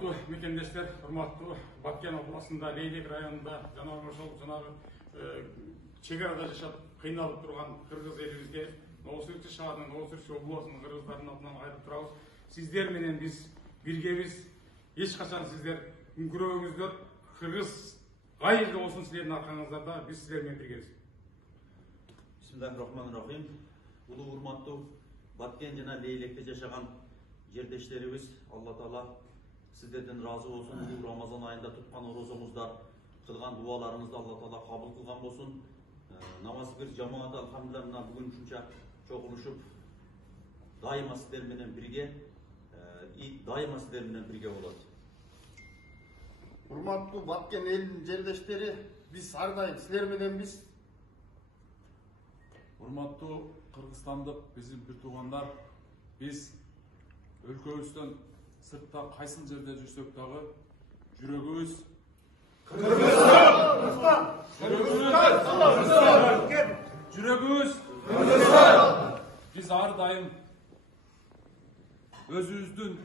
Урматтуу мекендештер, урматтуу Баткен областында Лейлек районунда жанагы чек арада жашап кыйналып турган кыргыз элибизге Новосибирск шаарынын, Новосибирск областынын кыргыздарынын атынан айтып турабыз. Сиздер менен биз биргебиз. Эч качан сиздер үңкүрөбүңүздөр. Кыргыз кайда болсун силердин аркаңыздарда биз силер менен биргебиз. Бисмиллахиррахманиррахим. Улуу урматтуу Баткен жана Лейлекте жашаган жердештерибиз, Алла Таала сиздерден разы болсун. Улуу Рамазан айында туткан орозоңуздар, кылган дуаларыңызды Алла Таала кабыл кылган болсун. Намаз бир жамааты алхамдулилlah бүгүн ушунча чогулушуп, дайыма сиздер менен бирге, дайыма сиздер менен бирге болот. Урматтуу Баткен элинин жердештери, биз ар дайым силер менен биз. Урматтуу кыргызстандык биздин бир туугандар, биз өлкөбүздөн сыртта кайсыл жерде жүрсөк дагы жүрөгүбүз биз ар дайым өзүбүздүн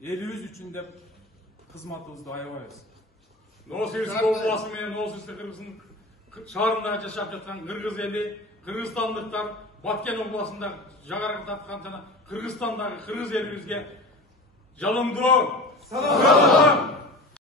элибиз үчүн деп кызматыбызды аябайбыз. Новосибирск областы менен Новосибирск кыргыздын шаарында жашап жаткан кыргыз эли, кыргызстандыктар, Баткен областында жагара тарткан жана Кыргызстандагы кыргыз элибизге жалындоо салам!